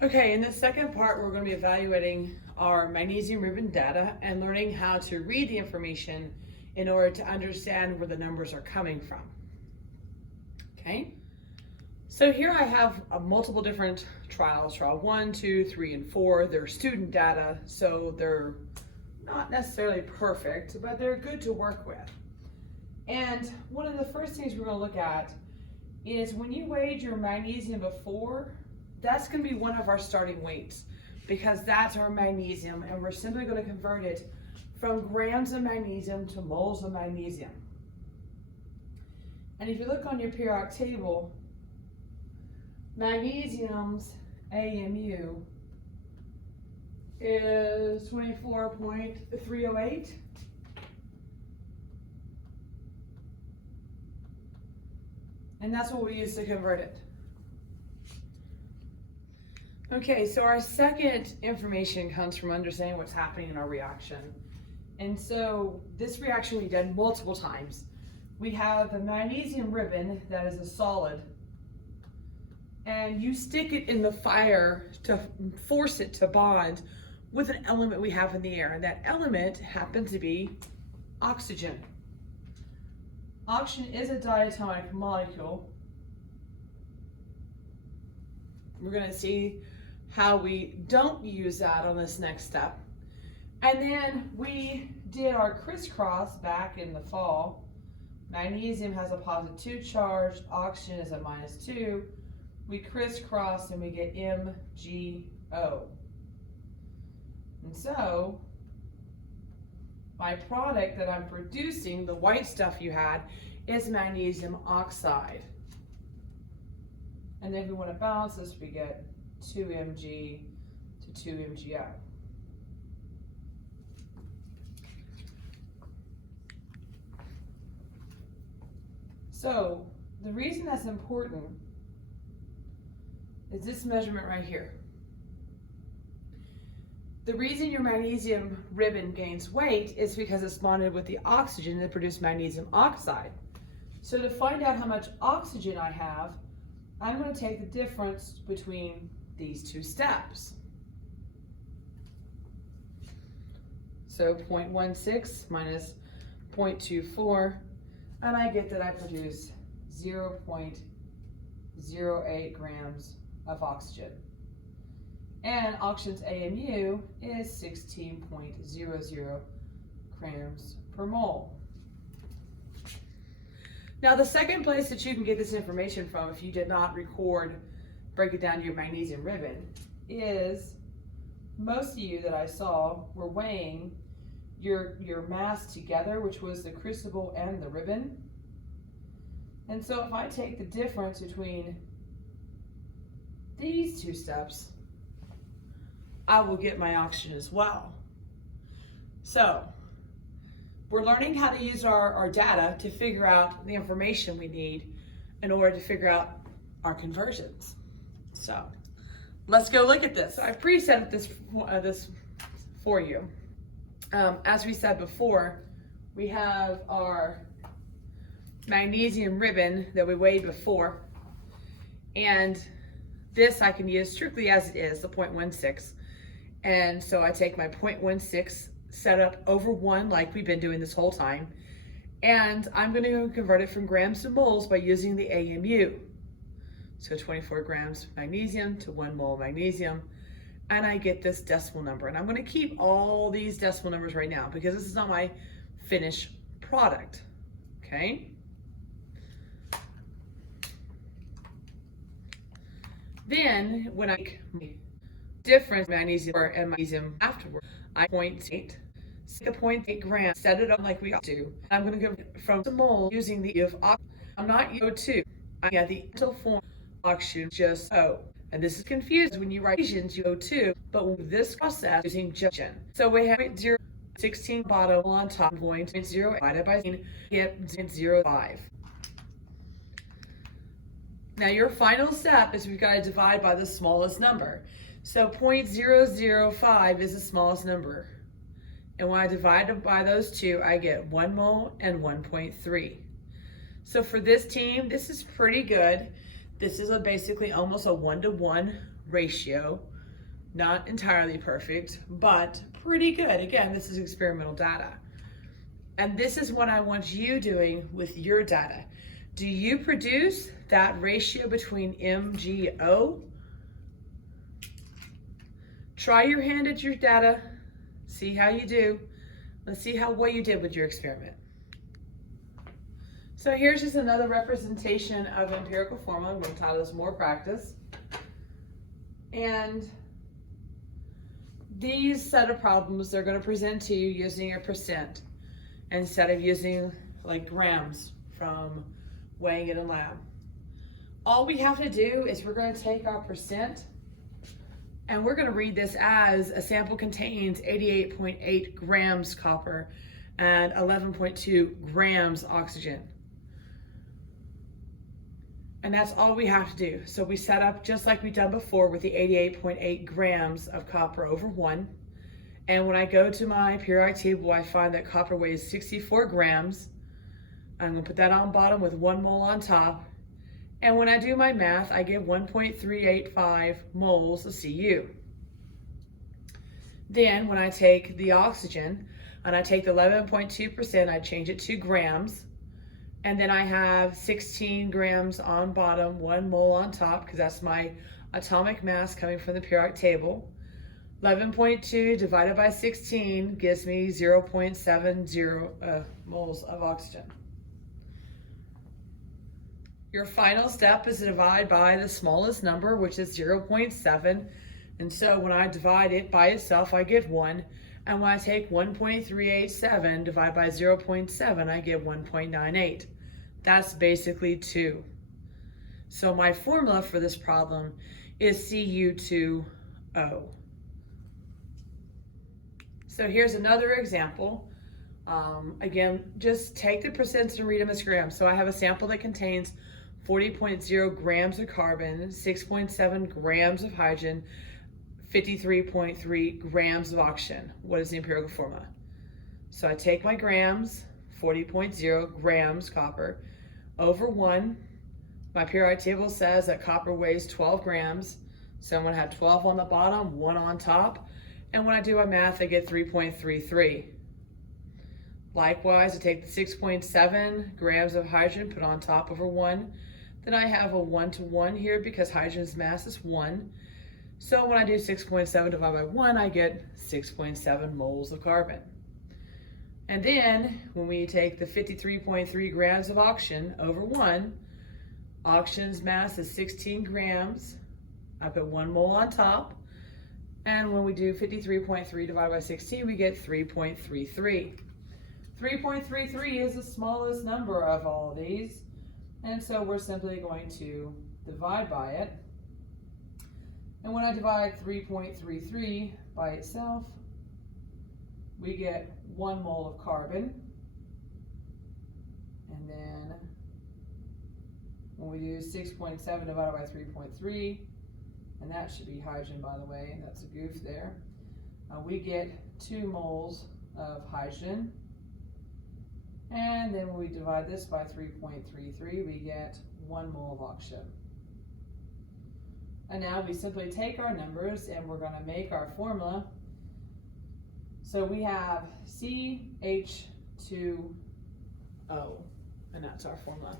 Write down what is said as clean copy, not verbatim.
Okay, in the second part, we're going to be evaluating our magnesium ribbon data and learning how to read the information in order to understand where the numbers are coming from. Okay, so here I have multiple different trials, trial 1, 2, 3, and 4. They're student data, so they're not necessarily perfect, but they're good to work with. And one of the first things we're going to look at is when you weighed your magnesium before, that's going to be one of our starting weights because that's our magnesium, and we're simply going to convert it from grams of magnesium to moles of magnesium. And if you look on your periodic table, magnesium's AMU is 24.308. And that's what we use to convert it. Okay, so our second information comes from understanding what's happening in our reaction. And so this reaction we did multiple times. We have the magnesium ribbon that is a solid, and you stick it in the fire to force it to bond with an element we have in the air, and that element happens to be oxygen. Oxygen is a diatomic molecule. We're going to see how we don't use that on this next step. And then we did our crisscross back in the fall. Magnesium has a +2 charge, oxygen is a -2. We crisscross and we get MgO. And so my product that I'm producing, the white stuff you had, is magnesium oxide. And then if we want to balance this, we get 2Mg to 2MgO. So the reason that's important is this measurement right here. The reason your magnesium ribbon gains weight is because it's bonded with the oxygen that produces magnesium oxide. So to find out how much oxygen I have, I'm going to take the difference between these two steps. So 0.16 minus 0.24, and I get that I produce 0.08 grams of oxygen. And oxygen's AMU is 16.00 grams per mole. Now the second place that you can get this information from, if you did not break it down to your magnesium ribbon, is most of you that I saw were weighing your mass together, which was the crucible and the ribbon. And so if I take the difference between these two steps, I will get my oxygen as well. So we're learning how to use our data to figure out the information we need in order to figure out our conversions. So let's go look at this. I've preset this for you. As we said before, we have our magnesium ribbon that we weighed before, and this I can use strictly as it is, the 0.16. And so I take my 0.16, set up over 1 like we've been doing this whole time, and I'm going to go convert it from grams to moles by using the AMU. So 24 grams magnesium to 1 mole magnesium, and I get this decimal number. And I'm going to keep all these decimal numbers right now because this is not my finished product. Okay? Then when I make difference magnesium and magnesium afterward, I 0.8, the 0.8 grams, set it up like we do. I'm going to go from the mole using the of oxygen. I'm not O2. I get the mental form oxygen just O. And this is confused when you write equations to O2, but with this process using just oxygen. So we have 0.16 bottom on top, going to 0 divided by 16, get 0.05. Now your final step is we've got to divide by the smallest number. So 0.005 is the smallest number. And when I divide by those two, I get 1 mole and 1.3. So for this team, this is pretty good. This is basically almost a 1-to-1 ratio. Not entirely perfect, but pretty good. Again, this is experimental data. And this is what I want you doing with your data. Do you produce that ratio between MgO? Try your hand at your data, see how you do. Let's see how well you did with your experiment. So here's just another representation of empirical formula. We'll title this More Practice. And these set of problems they're going to present to you using a percent instead of using like grams from weighing it in lab. All we have to do is we're going to take our percent and we're going to read this as a sample contains 88.8 grams copper and 11.2 grams oxygen. And that's all we have to do. So we set up just like we've done before with the 88.8 grams of copper over 1. And when I go to my periodic table, I find that copper weighs 64 grams. I'm going to put that on bottom with 1 mole on top. And when I do my math, I get 1.385 moles of Cu. Then when I take the oxygen and I take the 11.2%, I change it to grams. And then I have 16 grams on bottom, 1 mole on top, because that's my atomic mass coming from the periodic table. 11.2 divided by 16 gives me 0.70 moles of oxygen. Your final step is to divide by the smallest number, which is 0.7. And so when I divide it by itself, I get 1. And when I take 1.387 divided by 0.7, I get 1.98. That's basically 2. So my formula for this problem is Cu2O. So here's another example. Again, just take the percents and read them as grams. So I have a sample that contains 40.0 grams of carbon, 6.7 grams of hydrogen, 53.3 grams of oxygen. What is the empirical formula? So I take my grams, 40.0 grams copper, over 1. My periodic table says that copper weighs 12 grams. So I'm going to have 12 on the bottom, 1 on top. And when I do my math, I get 3.33. Likewise, I take the 6.7 grams of hydrogen, put on top over 1. Then I have a 1-to-1 here because hydrogen's mass is 1. So when I do 6.7 divided by 1, I get 6.7 moles of carbon. And then when we take the 53.3 grams of oxygen over 1, oxygen's mass is 16 grams. I put 1 mole on top. And when we do 53.3 divided by 16, we get 3.33. 3.33 is the smallest number of all of these. And so we're simply going to divide by it. And when I divide 3.33 by itself, we get 1 mole of carbon. And then when we do 6.7 divided by 3.3, and that should be hydrogen, by the way, and that's a goof there, we get 2 moles of hydrogen. And then when we divide this by 3.33, we get 1 mole of oxygen. And now we simply take our numbers and we're going to make our formula. So we have CH2O, and that's our formula.